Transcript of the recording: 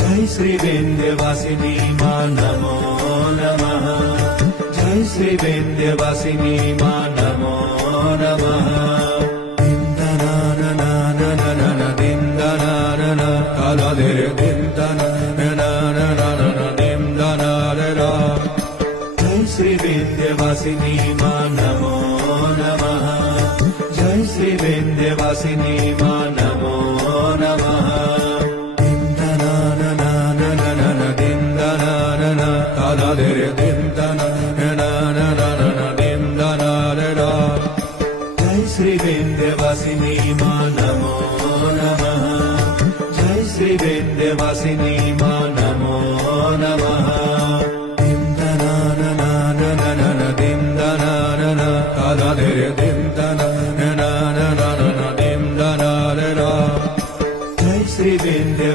जय श्री विंध्यवासिनी मां नमो नमः। जय श्री विंध्यवासिनी मां नमो नमः। जय श्री विंध्यवासिनी मां नमो नमः। जय श्री विंध्यवासिनी मां नमो नमः। जय श्री विंध्यवासिनी मां नमो नमः। जय श्री विंध्यवासिनी मां नमो नमः। जय श्री विंध्य